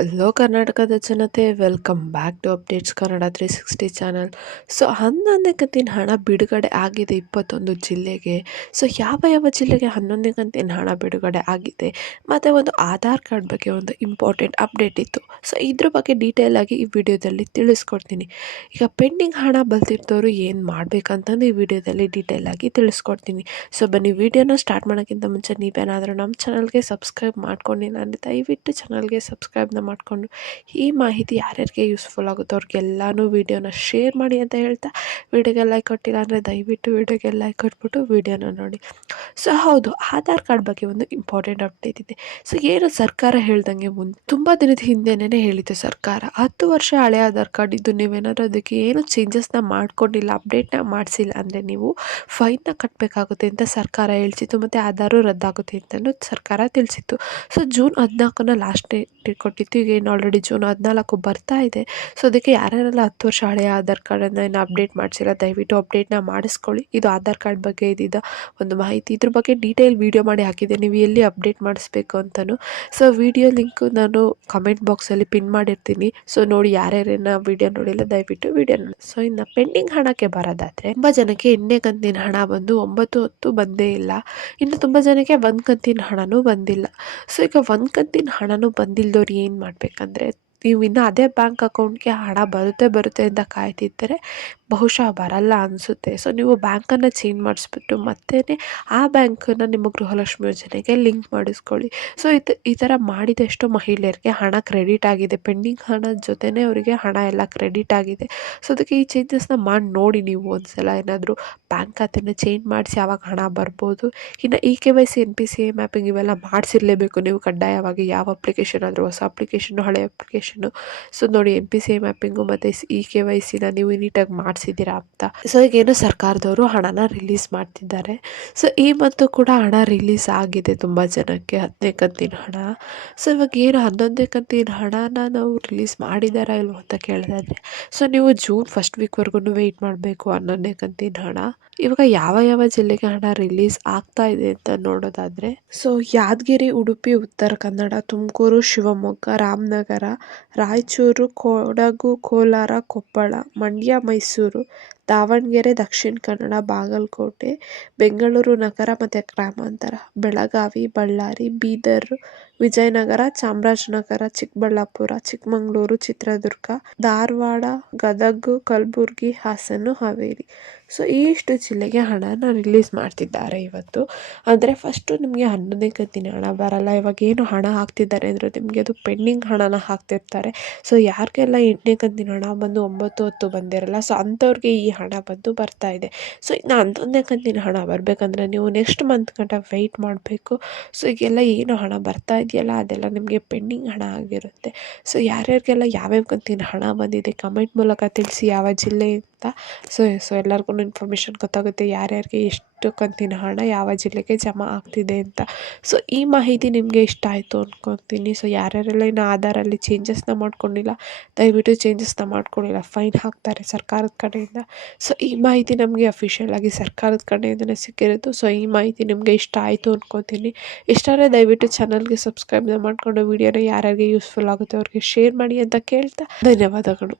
Hello ಕರ್ನಾಟಕದ ಜನತೆ, welcome back to updates Kannada 360 channel. So 11ನೇ ಕಂತಿನ ಹಣ ಬಿಡುಗಡೆ ಆಗಿದೆ 21 ಜಿಲ್ಲೆಗೆ. ಸೊ ಯಾವ ಯಾವ ಜಿಲ್ಲೆಗೆ 11ನೇ ಕಂತಿನ ಹಣ ಬಿಡುಗಡೆ ಆಗಿದೆ ಮತ್ತು ಒಂದು ಆಧಾರ್ ಕಾರ್ಡ್ ಬಗ್ಗೆ ಒಂದು ಇಂಪಾರ್ಟೆಂಟ್ ಅಪ್ಡೇಟ್ ಇತ್ತು. ಸೊ ಇದ್ರ ಬಗ್ಗೆ ಡೀಟೇಲ್ ಆಗಿ ಈ ವಿಡಿಯೋದಲ್ಲಿ ತಿಳಿಸ್ಕೊಡ್ತೀನಿ. ಈಗ ಪೆಂಡಿಂಗ್ ಹಣ ಬಲ್ತಿದ್ದವರು ಏನು ಮಾಡಬೇಕಂತಂದು ಈ ವಿಡಿಯೋದಲ್ಲಿ ಡೀಟೇಲ್ ಆಗಿ ತಿಳಿಸ್ಕೊಡ್ತೀನಿ. ಸೊ ಬನ್ನಿ, ವಿಡಿಯೋನ ಸ್ಟಾರ್ಟ್ ಮಾಡೋಕ್ಕಿಂತ ಮುಂಚೆ ನೀವೇನಾದರೂ ನಮ್ಮ ಚಾನಲ್ಗೆ ಸಬ್ಸ್ಕ್ರೈಬ್ ಮಾಡ್ಕೊಂಡಿಲ್ಲ ಅಂದರೆ ದಯವಿಟ್ಟು ಚಾನಲ್ಗೆ ಸಬ್ಸ್ಕ್ರೈಬ್ನ ಮಾಡಿಕೊಂಡು ಈ ಮಾಹಿತಿ ಯಾರ್ಯಾರಿಗೆ ಯೂಸ್ಫುಲ್ ಆಗುತ್ತೋ ಅವ್ರಿಗೆಲ್ಲನೂ ವಿಡಿಯೋನ ಶೇರ್ ಮಾಡಿ ಅಂತ ಹೇಳ್ತಾ, ವಿಡಿಯೋಗೆ ಲೈಕ್ ಕೊಟ್ಟಿಲ್ಲ ಅಂದರೆ ದಯವಿಟ್ಟು ವಿಡಿಯೋಗೆ ಲೈಕ್ ಕೊಟ್ಬಿಟ್ಟು ವಿಡಿಯೋನ ನೋಡಿ. ಸೊ ಹೌದು, ಆಧಾರ್ ಕಾರ್ಡ್ ಬಗ್ಗೆ ಒಂದು ಇಂಪಾರ್ಟೆಂಟ್ ಅಪ್ಡೇಟ್ ಇದೆ. ಸೊ ಏನು ಸರ್ಕಾರ ಹೇಳ್ದಂಗೆ ತುಂಬ ದಿನದ ಹಿಂದೆನೇ ಹೇಳಿತ್ತು ಸರ್ಕಾರ, 10 ವರ್ಷ ಹಳೆ ಆಧಾರ್ ಕಾರ್ಡ್ ಇದ್ದು ನೀವೇನಾದರೂ ಅದಕ್ಕೆ ಏನು ಚೇಂಜಸ್ನ ಮಾಡ್ಕೊಂಡಿಲ್ಲ, ಅಪ್ಡೇಟ್ನ ಮಾಡಿಸಿಲ್ಲ ಅಂದರೆ ನೀವು ಫೈನ್ನ ಕಟ್ಟಬೇಕಾಗುತ್ತೆ ಅಂತ ಸರ್ಕಾರ ಹೇಳ್ತಿತ್ತು. ಮತ್ತು ಆಧಾರು ರದ್ದಾಗುತ್ತೆ ಅಂತಲೂ ಸರ್ಕಾರ ತಿಳಿಸಿತ್ತು. ಸೊ ಜೂನ್ 14ನ ಲಾಸ್ಟ್ ಡೇಟ್ ಕೊಟ್ಟಿತ್ತು. ಈಗ ಏನು ಆಲ್ರೆಡಿ ಜೂನ್ 14 ಬರ್ತಾ ಇದೆ. ಸೊ ಅದಕ್ಕೆ ಯಾರ್ಯಾರೆಲ್ಲ 10 ವರ್ಷ ಹಳೆಯ ಆಧಾರ್ ಕಾರ್ಡನ್ನು ಏನು ಅಪ್ಡೇಟ್ ಮಾಡಿಸಿಲ್ಲ ದಯವಿಟ್ಟು ಅಪ್ಡೇಟ್ನ ಮಾಡಿಸ್ಕೊಳ್ಳಿ. ಇದು ಆಧಾರ್ ಕಾರ್ಡ್ ಬಗ್ಗೆ ಇದ್ದಿದ್ದ ಒಂದು ಮಾಹಿತಿ. ಇದ್ರ ಬಗ್ಗೆ ಡೀಟೇಲ್ ವೀಡಿಯೋ ಮಾಡಿ ಹಾಕಿದೆ, ನೀವು ಎಲ್ಲಿ ಅಪ್ಡೇಟ್ ಮಾಡಿಸ್ಬೇಕು ಅಂತಲೂ. ಸೊ ವಿಡಿಯೋ ಲಿಂಕು ನಾನು ಕಮೆಂಟ್ ಬಾಕ್ಸಲ್ಲಿ ಪಿನ್ ಮಾಡಿರ್ತೀನಿ. ಸೊ ನೋಡಿ, ಯಾರ್ಯಾರೇನ ವಿಡಿಯೋ ನೋಡಿಲ್ಲ ದಯವಿಟ್ಟು ವಿಡಿಯೋ ನೋಡಿ. ಸೊ ಇನ್ನು ಪೆಂಡಿಂಗ್ ಹಣಕ್ಕೆ ಬರೋದಾದರೆ, ತುಂಬ ಜನಕ್ಕೆ 8ನೇ ಕಂತಿನ ಹಣ ಬಂದು 9 ಬಂದೇ ಇಲ್ಲ. ಇನ್ನು ತುಂಬ ಜನಕ್ಕೆ 1 ಕಂತಿನ ಹಣನೂ ಬಂದಿಲ್ಲ. ಸೊ ಈಗ 1 ಕಂತಿನ ಹಣನೂ ಬಂದಿಲ್ಲದವ್ರು ಏನು ಮಾಡಬೇಕಂದ್ರೆ, ನೀವು ಇನ್ನು ಅದೇ ಬ್ಯಾಂಕ್ ಅಕೌಂಟ್ಗೆ ಹಣ ಬರುತ್ತೆ ಅಂತ ಕಾಯ್ತಿದ್ದರೆ ಬಹುಶಃ ಬರಲ್ಲ ಅನಿಸುತ್ತೆ. ಸೊ ನೀವು ಬ್ಯಾಂಕನ್ನು ಚೇಂಜ್ ಮಾಡಿಸ್ಬಿಟ್ಟು ಮತ್ತೆ ಆ ಬ್ಯಾಂಕನ್ನು ನಿಮ್ಮ ಗೃಹಲಕ್ಷ್ಮಿ ಯೋಜನೆಗೆ ಲಿಂಕ್ ಮಾಡಿಸ್ಕೊಳ್ಳಿ. ಸೊ ಈ ಥರ ಮಾಡಿದಷ್ಟು ಮಹಿಳೆಯರಿಗೆ ಹಣ ಕ್ರೆಡಿಟ್ ಆಗಿದೆ. ಪೆಂಡಿಂಗ್ ಹಣದ ಜೊತೆನೇ ಅವರಿಗೆ ಹಣ ಎಲ್ಲ ಕ್ರೆಡಿಟ್ ಆಗಿದೆ. ಸೊ ಅದಕ್ಕೆ ಈ ಚೇಂಜಸ್ನ ಮಾಡಿ ನೋಡಿ. ನೀವು ಒಂದ್ಸಲ ಏನಾದರೂ ಬ್ಯಾಂಕ್ ಖಾತೆನ ಚೇಂಜ್ ಮಾಡಿಸಿ ಆವಾಗ ಹಣ ಬರ್ಬೋದು. ಇನ್ನು KYC NPCI ಮ್ಯಾಪಿಂಗ್ ಇವೆಲ್ಲ ಮಾಡಿಸಿರಲೇಬೇಕು ನೀವು ಕಡ್ಡಾಯವಾಗಿ. ಯಾವ ಅಪ್ಲಿಕೇಶನ್ ಆದರೂ, ಹೊಸ ಅಪ್ಲಿಕೇಶನ್ನು ಹಳೆ ಅಪ್ಲಿಕೇಶನ್ನು. ಸೊ ನೋಡಿ, NPCI ಮ್ಯಾಪಿಂಗು ಮತ್ತು KYCನ ನೀವು ನೀಟಾಗಿ ಮಾಡಿಸಿದ್ದೀರಾ ಅಂತ. ಸೊ ಈಗೇನು ಸರ್ಕಾರದವರು ಹಣನ ರಿಲೀಸ್ ಮಾಡ್ತಿದ್ದಾರೆ. ಸೊ ಈ ಮಂತು ಕೂಡ ಹಣ ರಿಲೀಸ್ ಆಗಿದೆ ತುಂಬ ಜನಕ್ಕೆ, 10ನೇ ಕಂತಿನ ಹಣ. ಸೊ ಇವಾಗ ಏನು 11ನೇ ಕಂತಿನ ಹಣನ ನಾವು ರಿಲೀಸ್ ಮಾಡಿದಾರಾ ಇಲ್ವೋ ಅಂತ ಕೇಳೋದಾದರೆ, ಸೊ ನೀವು ಜೂನ್ ಫಸ್ಟ್ ವೀಕ್ವರೆಗೂ ವೆಯ್ಟ್ ಮಾಡಬೇಕು 11ನೇ ಕಂತಿನ ಹಣ. ಇವಾಗ ಯಾವ ಜಿಲ್ಲೆಗೆ ಹಣ ರಿಲೀಸ್ ಆಗ್ತಾ ಇದೆ ಅಂತ ನೋಡೋದಾದರೆ, ಸೊ ಯಾದಗಿರಿ, ಉಡುಪಿ, ಉತ್ತರ ಕನ್ನಡ, ತುಮಕೂರು, ಶಿವಮೊಗ್ಗ, ರಾಮನಗರ, ರಾಯಚೂರು, ಕೊಡಗು, ಕೋಲಾರ, ಕೊಪ್ಪಳ, ಮಂಡ್ಯ, ಮೈಸೂರು, ದಾವಣಗೆರೆ, ದಕ್ಷಿಣ ಕನ್ನಡ, ಬಾಗಲಕೋಟೆ, ಬೆಂಗಳೂರು ನಗರ ಮತ್ತು ಗ್ರಾಮಾಂತರ, ಬೆಳಗಾವಿ, ಬಳ್ಳಾರಿ, ಬೀದರ್, ವಿಜಯನಗರ, ಚಾಮರಾಜನಗರ, ಚಿಕ್ಕಬಳ್ಳಾಪುರ, ಚಿಕ್ಕಮಗಳೂರು, ಚಿತ್ರದುರ್ಗ, ಧಾರವಾಡ, ಗದಗ, ಕಲಬುರಗಿ, ಹಾಸನ, ಹಾವೇರಿ. ಸೊ ಇಷ್ಟು ಜಿಲ್ಲೆಗೆ ಹಣನ ರಿಲೀಸ್ ಮಾಡ್ತಿದ್ದಾರೆ ಇವತ್ತು. ಅಂದರೆ ಫಸ್ಟು ನಿಮಗೆ 11ನೇ ಕಂತಿನ ಹಣ ಬರಲ್ಲ. ಇವಾಗ ಏನು ಹಣ ಹಾಕ್ತಿದ್ದಾರೆ ಅಂದರೆ ನಿಮಗೆ ಅದು ಪೆಂಡಿಂಗ್ ಹಣನ ಹಾಕ್ತಿರ್ತಾರೆ. ಸೊ ಯಾರಿಗೆಲ್ಲ 8ನೇ ಕಂತಿನ ಹಣ ಬಂದು 9, 10 ಬಂದಿರಲ್ಲ, ಸೊ ಅಂಥವ್ರಿಗೆ ಈ ಹಣ ಬಂದು ಬರ್ತಾ ಇದೆ. ಸೊ ಇನ್ನು 11ನೇ ಕಂತಿನ ಹಣ ಬರಬೇಕಂದ್ರೆ ನೀವು ನೆಕ್ಸ್ಟ್ ಮಂತ್ ಗಂಟ ವೆಯ್ಟ್ ಮಾಡಬೇಕು. ಸೊ ಈಗೆಲ್ಲ ಏನು ಹಣ ಬರ್ತಾ ಇದೆಯಲ್ಲ ಅದೆಲ್ಲ ನಿಮಗೆ ಪೆಂಡಿಂಗ್ ಹಣ ಆಗಿರುತ್ತೆ. ಸೊ ಯಾರ್ಯಾರಿಗೆಲ್ಲ ಯಾವ್ಯಾವ ಕಂತಿನ ಹಣ ಬಂದಿದೆ ಕಮೆಂಟ್ ಮೂಲಕ ತಿಳಿಸಿ, ಯಾವ ಜಿಲ್ಲೆ ಅಂತ. ಸೊ ಎಲ್ಲರಿಗೂ ಇನ್ಫಾರ್ಮೇಷನ್ ಗೊತ್ತಾಗುತ್ತೆ ಯಾರ್ಯಾರಿಗೆ ಎಷ್ಟು ಕಂತಿನ ಹಣ ಯಾವ ಜಿಲ್ಲೆಗೆ ಜಮಾ ಆಗ್ತಿದೆ ಅಂತ. ಸೊ ಈ ಮಾಹಿತಿ ನಿಮಗೆ ಇಷ್ಟ ಆಯಿತು ಅಂದ್ಕೊತೀನಿ. ಸೊ ಯಾರ್ಯಾರೆಲ್ಲ ಇನ್ನು ಆಧಾರಲ್ಲಿ ಚೇಂಜಸ್ನ ಮಾಡ್ಕೊಂಡಿಲ್ಲ ದಯವಿಟ್ಟು ಚೇಂಜಸ್ನ ಮಾಡ್ಕೊಂಡಿಲ್ಲ, ಫೈನ್ ಹಾಕ್ತಾರೆ ಸರ್ಕಾರದ ಕಡೆಯಿಂದ. ಸೊ ಈ ಮಾಹಿತಿ ನಮಗೆ ಅಫಿಷಿಯಲ್ ಆಗಿ ಸರ್ಕಾರದ ಕಡೆಯಿಂದನೇ ಸಿಕ್ಕಿರೋದು. ಸೊ ಈ ಮಾಹಿತಿ ನಿಮಗೆ ಇಷ್ಟ ಆಯಿತು ಅಂದ್ಕೊತೀನಿ. ಇಷ್ಟಾದರೆ ದಯವಿಟ್ಟು ಚಾನಲ್ಗೆ ಸಬ್ಸ್ಕ್ರೈಬ್ನ ಮಾಡಿಕೊಂಡು ವಿಡಿಯೋನ ಯಾರ್ಯಾರಿಗೆ ಯೂಸ್ಫುಲ್ ಆಗುತ್ತೆ ಅವ್ರಿಗೆ ಶೇರ್ ಮಾಡಿ ಅಂತ ಕೇಳ್ತಾ ಧನ್ಯವಾದಗಳು.